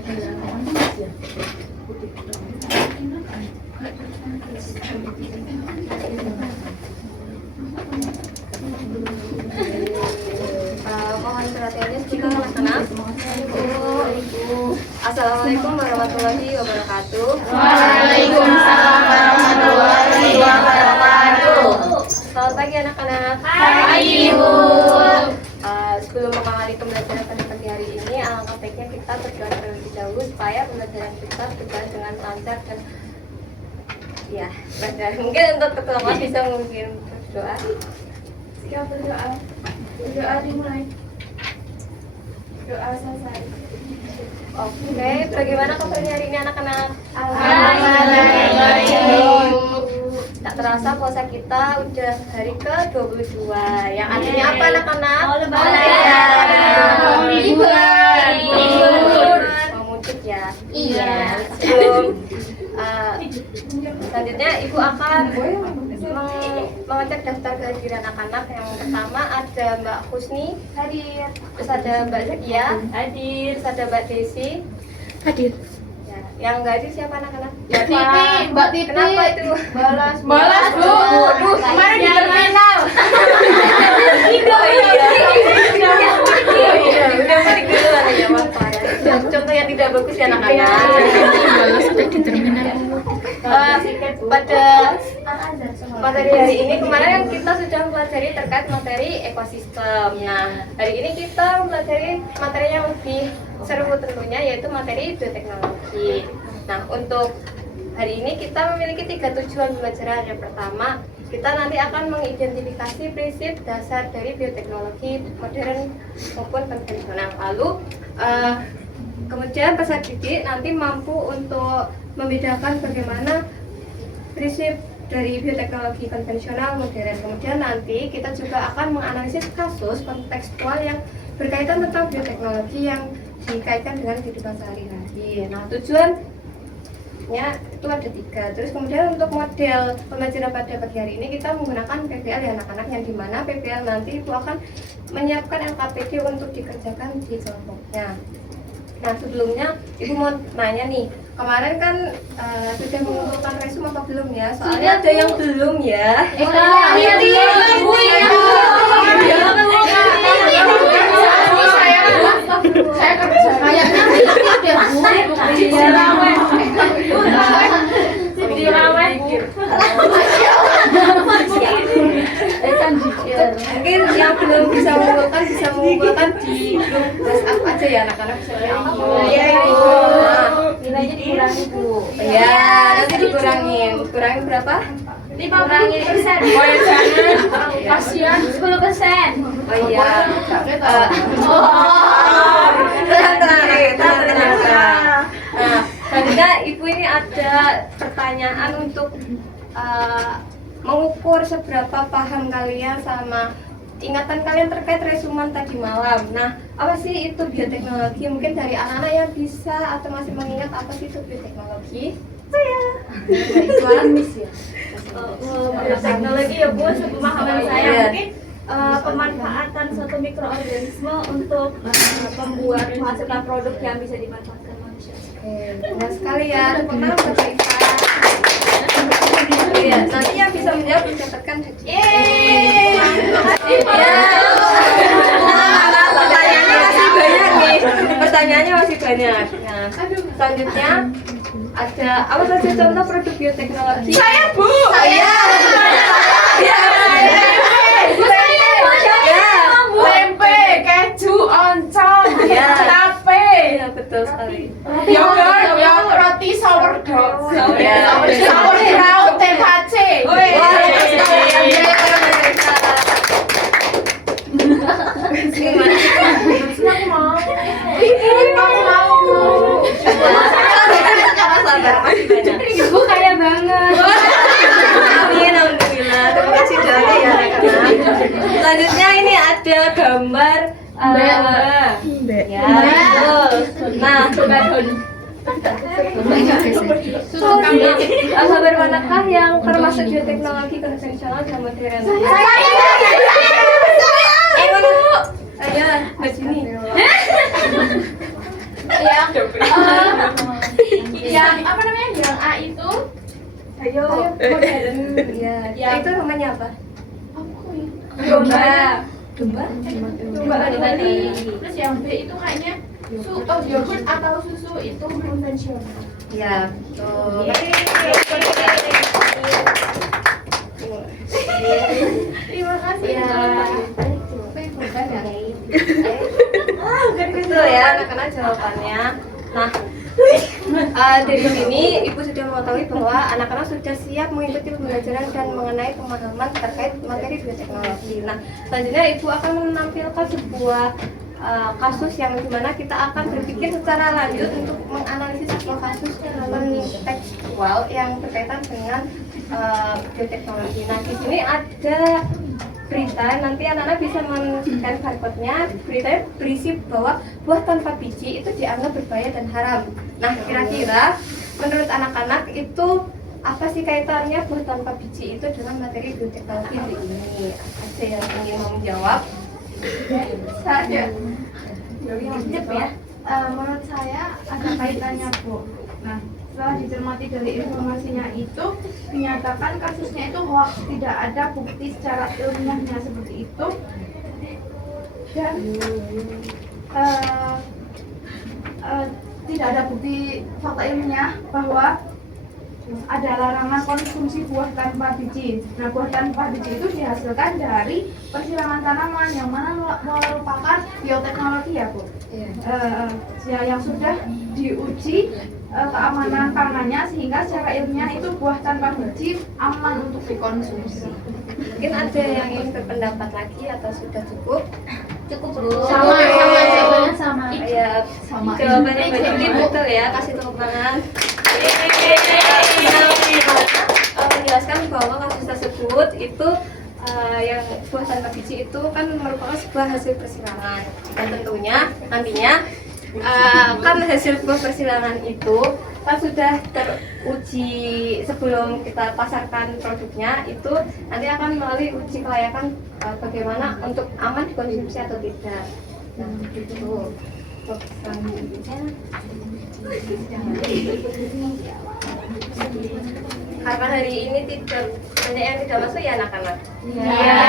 Mohon perhatiannya sedikit anak-anak. Assalamualaikum warahmatullahi wabarakatuh. Waalaikumsalam warahmatullahi wabarakatuh. Selamat pagi anak-anak. Pagi Bu. Sebelum mengawali pembelajaran pada pagi hari ini, alangkah baiknya kita berdoa terlebih dahulu supaya pembelajaran kita berjalan dengan lancar dan ya, lancar. Mungkin untuk ketua kelas bisa mungkin berdoa. Siap berdoa. Berdoa dimulai. Doa selesai. Oke, bagaimana kabarnya hari ini anak-anak? Alhamdulillah. Tak terasa puasa kita udah hari ke-22. Yang artinya apa anak-anak? Libur. Mau mudik ya? Iya. Selanjutnya Ibu akan mengecek daftar kehadiran anak-anak. Yang pertama ada Mbak Husni hadir, terus ada Mbak Zakia hadir, terus ada Mbak Desi Hadir. ya. Yang nggak hadir siapa anak-anak? Mbak Titi. Kenapa itu? Balas. Balas Bu. Kemarin di terminal. Udah balik dulu ya Bapak ya. Contoh yang tidak bagus ya anak-anak. Balas sudah di terminal. Pada materi hari ini kemarin kan kita sudah mempelajari terkait materi ekosistem. Nah, hari ini kita mempelajari materi yang lebih seru tentunya, yaitu materi bioteknologi. Nah, untuk hari ini kita memiliki 3 tujuan pembelajaran. Yang pertama, kita nanti akan mengidentifikasi prinsip dasar dari bioteknologi modern maupun konvensional. Lalu kemudian peserta didik nanti mampu untuk membedakan bagaimana prinsip dari bioteknologi konvensional modern. Kemudian nanti kita juga akan menganalisis kasus kontekstual yang berkaitan tentang bioteknologi yang dikaitkan dengan kehidupan sehari-hari. Nah, tujuannya itu ada 3. Terus kemudian untuk model pembelajaran pada pagi hari ini kita menggunakan PBL ya anak-anak, yang dimana PBL nanti itu akan menyiapkan LKPD untuk dikerjakan di kelompoknya. Nah, sebelumnya Ibu mau nanya nih, kemarin kan sudah mengumpulkan resume apa belum ya? Soalnya ada yang belum ya. Saya kerja kayaknya Mungkin yang belum bisa mengumpulkan di grup WhatsApp aja ya anak-anak. Nilainya dikurangi Bu. Ya, nanti dikurangin. Kurangin berapa? 50%. Oh ya jangan. Kasihan 10%. Oh iya. Tenang. Nah, selanjutnya Ibu ini ada pertanyaan untuk mengukur seberapa paham kalian sama ingatan kalian terkait resumen tadi malam. Nah, apa sih itu bioteknologi? Mungkin dari anak-anak yang bisa atau masih mengingat apa sih itu bioteknologi? Saya. Jualan mis ya. Bioteknologi ya Bu, sepemahaman saya Iya. mungkin pemanfaatan suatu mikroorganisme untuk membuat menghasilkan produk yang bisa dimanfaatkan manusia. Benar sekali ya. Tepuk tangan buat Kak Iva. Iya, nanti yang bisa menjawab dicatatkan. Pertanyaannya masih banyak. Nah, selanjutnya ada apa saja contoh produk bioteknologi? saya Bu. Tempe, keju, oncom, tape, Iya, betul sekali. yogurt, roti sourdough, Ya. sauerkraut, THC. Wah, betul sekali. Gimana? Aku mau. Sabar, masih banyak. Ibu kaya banget. Amin, alhamdulillah. Terima kasih doanya ya anak-anak. Selanjutnya ini ada gambar ya, betul. Nah, gambar manakah yang termasuk bioteknologi konvensional dan modern? Mana Bu? Ayo, Mbak Juni. Yang Yang apa namanya? Yang A itu Ayo, modern. Ya. Itu namanya apa? domba. Domba? Domba Bali. Terus yang B itu kayaknya yogurt atau susu itu konvensional. Ya, betul. Terima kasih. Ya. Betul ya, anak-anak jawabannya. Nah, dari sini Ibu sudah mengetahui bahwa anak-anak sudah siap mengikuti pembelajaran dan mengenai pemahaman terkait materi bioteknologi. Nah, selanjutnya Ibu akan menampilkan sebuah kasus yang dimana kita akan berpikir secara lanjut untuk menganalisis sebuah kasus kontekstual yang berkaitan dengan bioteknologi. Nah, di sini ada berita, nanti anak-anak bisa men-scan barcode-nya. Beritanya berisi bahwa buah tanpa biji itu dianggap berbahaya dan haram. Nah, kira-kira menurut anak-anak itu apa sih kaitannya buah tanpa biji itu dengan materi bioteknologi ini? Ada yang ingin mau menjawab? Saya. Ya. Menurut saya ada kaitannya, Bu. Nah, setelah dicermati dari informasinya itu dinyatakan kasusnya itu hoax, tidak ada bukti secara ilmiahnya seperti itu. Dan tidak ada bukti fakta ilmiah bahwa ada larangan konsumsi buah tanpa biji. Nah, buah tanpa biji itu dihasilkan dari persilangan tanaman yang mana merupakan bioteknologi ya, Bu. Yang sudah diuji keamanan pangannya sehingga secara ilmiah itu buah tanpa biji aman untuk dikonsumsi. Mungkin ada yang ingin berpendapat lagi atau sudah cukup? Cukup bro. Sama. Jawabannya sama. Ya, jawabannya Mbak Juli betul ya, kasih tepuk tangan. Menjelaskan bahwa kasus tersebut itu yang buah tanpa biji itu kan merupakan sebuah hasil persilangan, dan tentunya nantinya kan hasil buah persilangan itu kan sudah teruji sebelum kita pasarkan produknya, itu nanti akan melalui uji kelayakan bagaimana untuk aman dikonsumsi atau tidak. Nah, itu untuk selanjutnya. Karena hari ini tidak banyak yang tidak masuk ya anak-anak. Iya.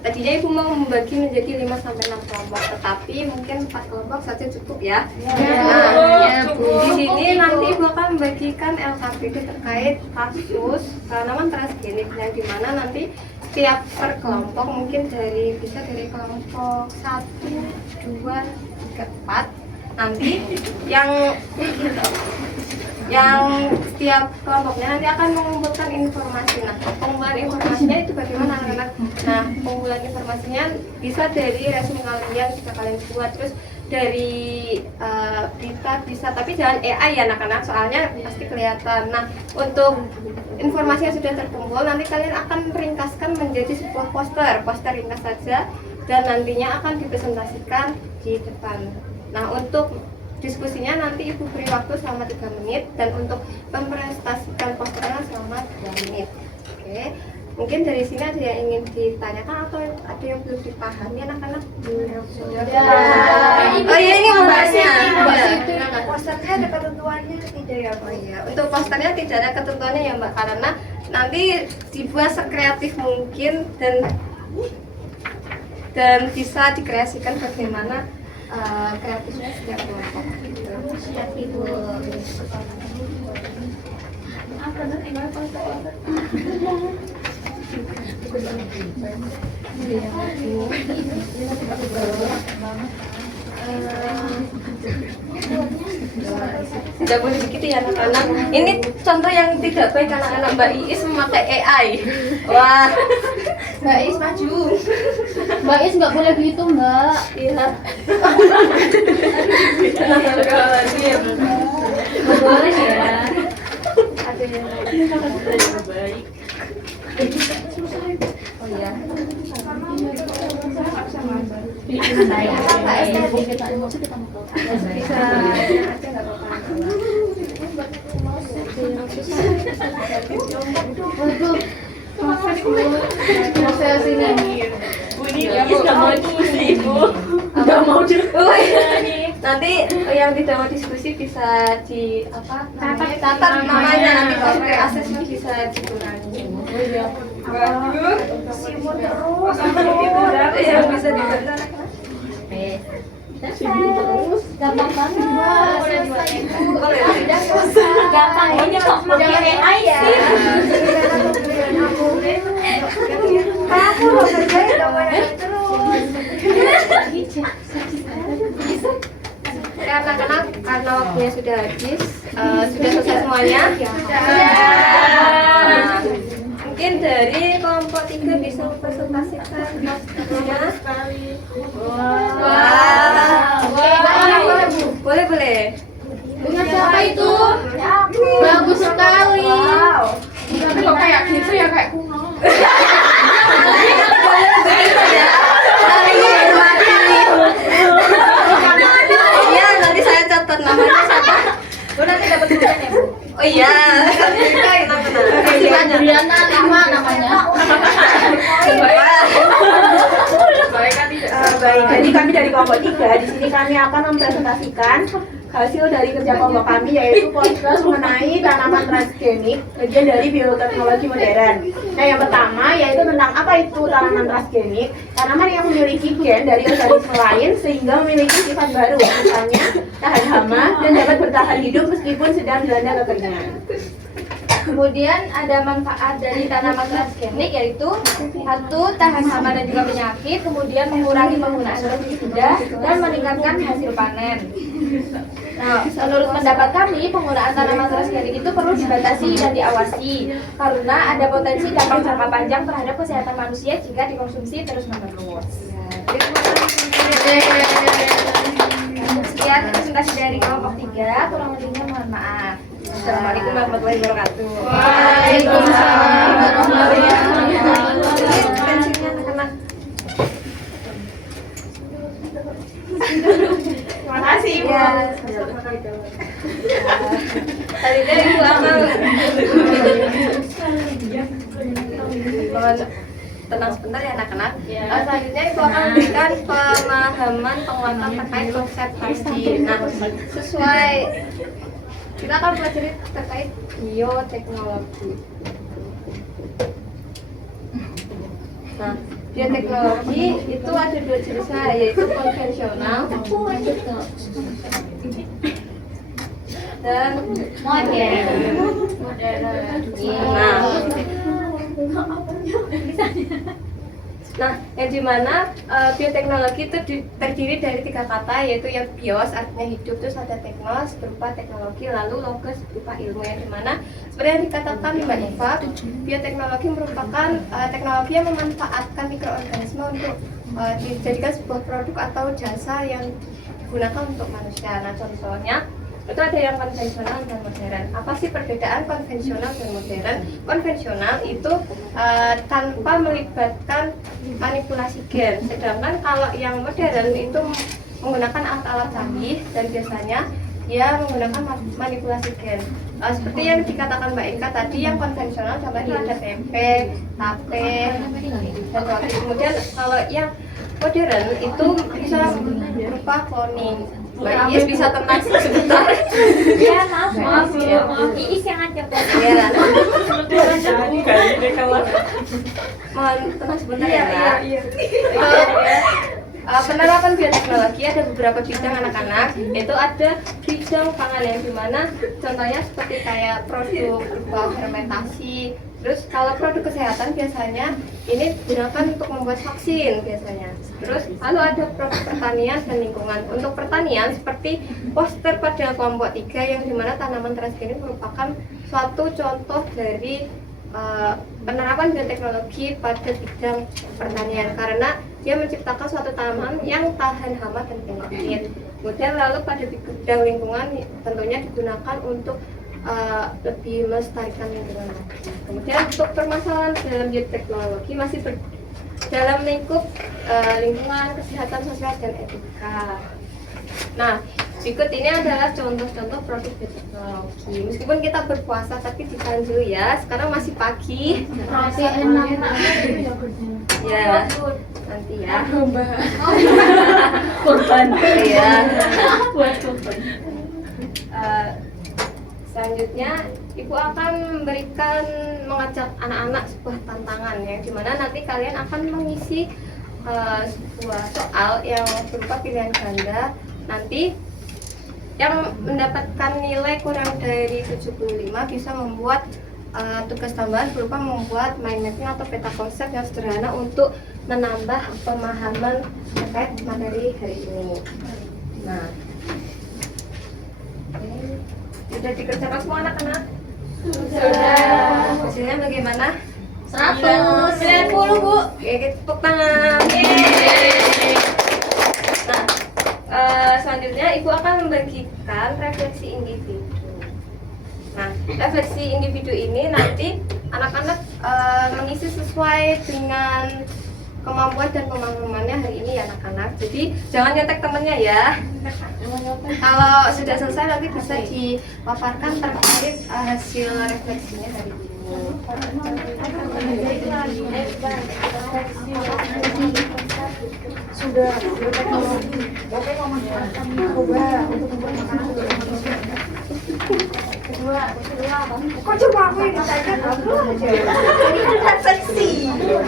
Tadinya Ibu mau membagi menjadi 5-6 kelompok, tetapi mungkin 4 kelompok saja cukup ya. Nah, di sini nanti Ibu akan membagikan LKPD terkait kasus tanaman transgenik, yang dimana nanti setiap per kelompok mungkin bisa dari kelompok 1, 2, 3, 4. Nanti yang setiap kelompoknya nanti akan mengumpulkan informasi. Nah, pengumpulan informasinya itu bagaimana anak-anak? Nah, pengumpulan informasinya bisa dari resume kalian jika kalian buat, terus dari berita bisa, tapi jangan AI ya anak-anak, soalnya pasti kelihatan. Nah, untuk informasi yang sudah terkumpul nanti kalian akan ringkaskan menjadi sebuah poster ringkas saja, dan nantinya akan dipresentasikan di depan. Nah, untuk diskusinya nanti Ibu beri waktu selama 3 menit, dan untuk mempresentasikan posternya selama 3 menit. Oke, mungkin dari sini ada yang ingin ditanyakan atau ada yang belum dipahami anak-anak? Oh iya, ini mau tanya. Posternya ada ketentuannya tidak ya, Pak? Iya, untuk posternya tidak ada ketentuannya ya, Mbak, karena nanti dibuat sekreatif mungkin dan bisa dikreasikan bagaimana kreatifnya setiap kelompok gitu. Siap Ibu. Tidak boleh begitu ya anak-anak. Ini contoh yang tidak baik anak-anak. Mbak Iis memakai AI. Wah, Mbak Iis maju. Mbak Is nggak boleh gitu Mbak. Iya. Nggak boleh ya. Ada yang baik. Oh iya. Bisa aja nggak apa-apa. Waduh. Saya sini. Bu ini nggak mau diskusi, Bu. Nggak mau juga. Nanti yang tidak mau diskusi bisa di apa namanya? Catat namanya nanti pas asesmen bisa dikurangi. Simun terus. Yang bisa dibantu. Terus gampang banget. Gampang ini kok pakai AI ya. Aku loh kerjain gambaran terus. Karena waktunya sudah habis, sudah selesai semuanya. Mungkin dari kelompok 3 bisa presentasikan hasilnya. Boleh. Punya siapa itu? Bagus sekali. Tapi kok kayak gitu ya, kayak kuno. Iya, nanti saya catat namanya siapa. Bu nanti dapat bulan ya, Bu? Oh iya. Adriana 5 namanya. Baik, jadi kami dari kelompok 3 di sini kami akan mempresentasikan hasil dari kerja kelompok kami yaitu podcast mengenai tanaman transgenik bagian dari bioteknologi modern. Nah, yang pertama yaitu tentang apa itu tanaman transgenik. Tanaman yang memiliki gen dari organisme lain sehingga memiliki sifat baru, misalnya tahan hama dan dapat bertahan hidup meskipun sedang dilanda kekeringan. Kemudian ada manfaat dari tanaman transgenik yaitu satu, tahan hama dan juga penyakit, kemudian mengurangi penggunaan pestisida dan meningkatkan hasil panen. Nah, menurut pendapat kami, penggunaan tanaman transgenik itu perlu dibatasi dan diawasi karena ada potensi dampak jangka panjang terhadap kesehatan manusia jika dikonsumsi terus-menerus. Sekian presentasi dari kelompok 3, kurang lebihnya mohon maaf. Assalamualaikum warahmatullahi wabarakatuh. Waalaikumsalam warahmatullahi wabarakatuh. Pensiunnya anak-anak. Terima kasih, Ibu. Ya, tadi dia Ibu Amal. Mohon tenang sebentar ya anak-anak. Selanjutnya Ibu akan memberikan pemahaman penguatan terkait konsep haji. Nah, sesuai kita akan pelajari terkait bioteknologi. Nah, bioteknologi itu ada 2 jenisnya, yaitu konvensional dan modern. Nah, yang dimana bioteknologi itu terdiri dari 3 kata, yaitu yang bios artinya hidup, terus ada teknos berupa teknologi, lalu logos berupa ilmu. Yang dimana seperti yang dikatakan Mbak Eva, bioteknologi merupakan teknologi yang memanfaatkan mikroorganisme untuk dijadikan sebuah produk atau jasa yang digunakan untuk manusia. Nah, contohnya itu ada yang konvensional dan modern. Apa sih perbedaan konvensional dan modern? Konvensional itu tanpa melibatkan manipulasi gen, sedangkan kalau yang modern itu menggunakan alat-alat canggih dan biasanya dia menggunakan manipulasi gen. Seperti yang dikatakan Mbak Ika tadi, yang konvensional contohnya ada tempe, tape, dan roti. Kemudian kalau yang modern itu bisa berupa cloning. Mbak Iis bisa tenang sebentar. Ya, maaf. Iis yang ngajak. Ya. Mohon tenang sebentar ya. Penerapan bioteknologi ada beberapa bidang anak-anak, yaitu ada bidang pangan yang dimana contohnya seperti kayak produk berupa fermentasi. Terus kalau produk kesehatan biasanya ini digunakan untuk membuat vaksin biasanya. Terus lalu ada produk pertanian dan lingkungan. Untuk pertanian seperti poster pada kelompok 3 yang dimana tanaman transgenik merupakan suatu contoh dari penerapan bioteknologi pada bidang pertanian karena dia menciptakan suatu tanaman yang tahan hama dan penyakit. Kemudian lalu pada bidang lingkungan tentunya digunakan untuk lebih melestarikan lingkungan. Kemudian untuk permasalahan dalam bioteknologi masih dalam lingkup lingkungan, kesehatan sosial dan etika. Nah, Berikut ini adalah contoh-contoh produk bioteknologi. Meskipun kita berpuasa tapi ditahan dulu ya. Sekarang masih pagi. Roti enak. Ya, nanti ya. Korban. Iya. Buat korban. Selanjutnya, Ibu akan mengajak anak-anak sebuah tantangan yang dimana nanti kalian akan mengisi sebuah soal yang berupa pilihan ganda. Nanti yang mendapatkan nilai kurang dari 75 bisa membuat tugas tambahan berupa membuat mind mapping atau peta konsep yang sederhana untuk menambah pemahaman terkait materi hari ini. Nah, sudah dikerjakan semua anak-anak? Sudah. Hasilnya bagaimana? 190, Bu. Oke, tepuk tangan. Nah, selanjutnya Ibu akan membagikan refleksi individu. Nah, refleksi individu ini nanti anak-anak mengisi sesuai dengan kemampuan dan pemahamannya hari ini ya anak-anak. Jadi jangan nyontek temennya ya. Kalau sudah selesai nanti bisa dipaparkan terkait hasil refleksinya hari ini. Sudah bioteknologi. Oke, kami coba untuk membuat makanan kedua. Kok coba aku yang ditanya aku aja. Ini kan refleksi.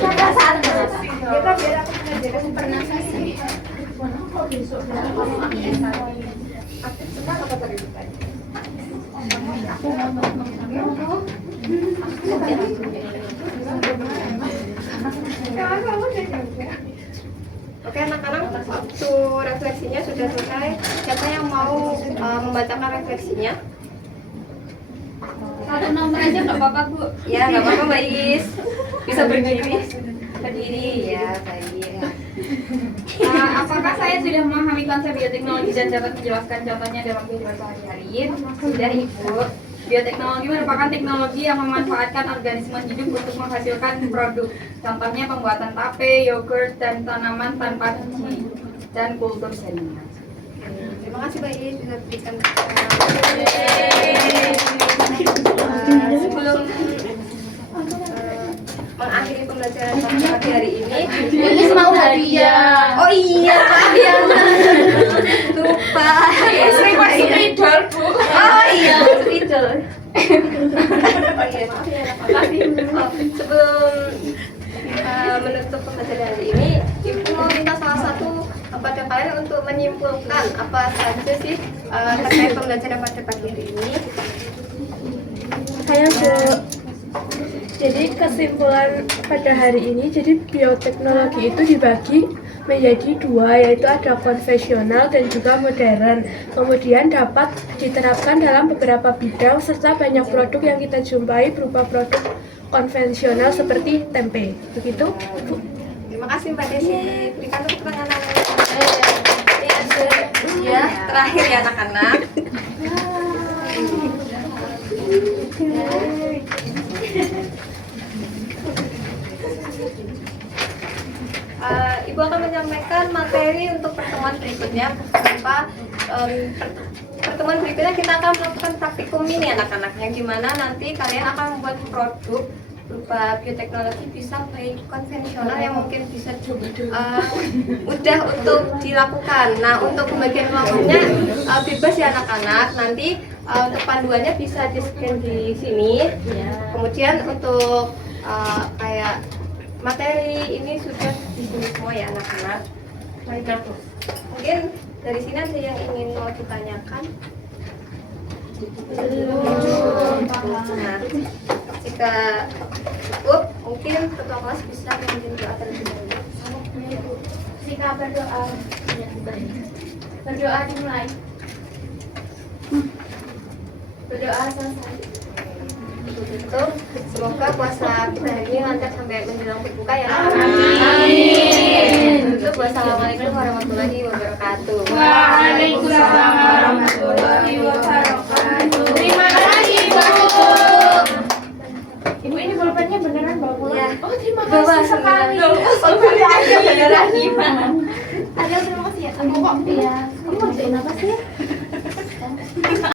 Kita satu. Kita biar aku mengajarkan pernah sih. Kok besok aku senang apa tadi ditanya? Aku Oke anak-anak, waktu refleksinya sudah selesai. Siapa yang mau membacakan refleksinya? Satu nomor aja nggak apa-apa, Bu. Ya nggak apa-apa Mbak Is. Bisa berdiri. Berdiri ya, baik. Apakah saya sudah memahami konsep bioteknologi dan dapat menjelaskan contohnya dalam kehidupan sehari-hari? Sudah, Ibu. Bioteknologi merupakan teknologi yang memanfaatkan organisme hidup untuk menghasilkan produk. Contohnya pembuatan tape, yogurt, dan tanaman tanpa biji dan kultur jaringan. Terima kasih Mbak Is bisa berikan. Sebelum mengakhiri pembelajaran pada pagi hari ini, Lilis mau hadiah. oh iya, hadiah. Lupa. Spidol, Bu. Oh iya, spidol. Oh iya, maaf ya, makasih. Oh, sebelum menutup pembelajaran hari ini, Ibu mau minta salah satu kepada kalian untuk menyimpulkan apa saja sih terkait pembelajaran pada pagi hari ini. Saya jadi kesimpulan pada hari ini, jadi bioteknologi itu dibagi menjadi dua, yaitu ada konvensional dan juga modern. Kemudian dapat diterapkan dalam beberapa bidang serta banyak produk yang kita jumpai berupa produk konvensional seperti tempe. Begitu, Bu. Terima kasih Mbak Desi. Berikan tepuk tangan. Ini ada ya terakhir ya anak-anak. Ibu akan menyampaikan materi untuk pertemuan berikutnya berupa pertemuan berikutnya kita akan melakukan praktikum ini anak-anak yang dimana nanti kalian akan membuat produk berupa bioteknologi bisa baik konvensional yang mungkin bisa mudah untuk dilakukan. Nah untuk pembagian kelompoknya bebas ya anak-anak. Nanti untuk panduannya bisa di scan di sini. Kemudian untuk kayak materi ini sudah di sini semua ya anak-anak. Mungkin dari sini ada yang ingin mau ditanyakan? Nah, jika cukup, mungkin ketua kelas bisa memimpin doa terlebih dahulu. Jika berdoa. Berdoa dimulai. Berdoa selesai. Tutup. Semoga puasa kita hari ini lancar sampai menjelang berbuka ya. Amin. Tutup. Wassalamualaikum warahmatullahi wabarakatuh. Waalaikumsalam warahmatullahi wabarakatuh. Terima kasih, Bu. Ibu ini pulpennya beneran bawa pulang? Ya. Oh terima Bawa kasih sekali. Pulpennya aja beneran. Ada terima kasih ya. Aku kok iya. Kamu ngerjain apa sih?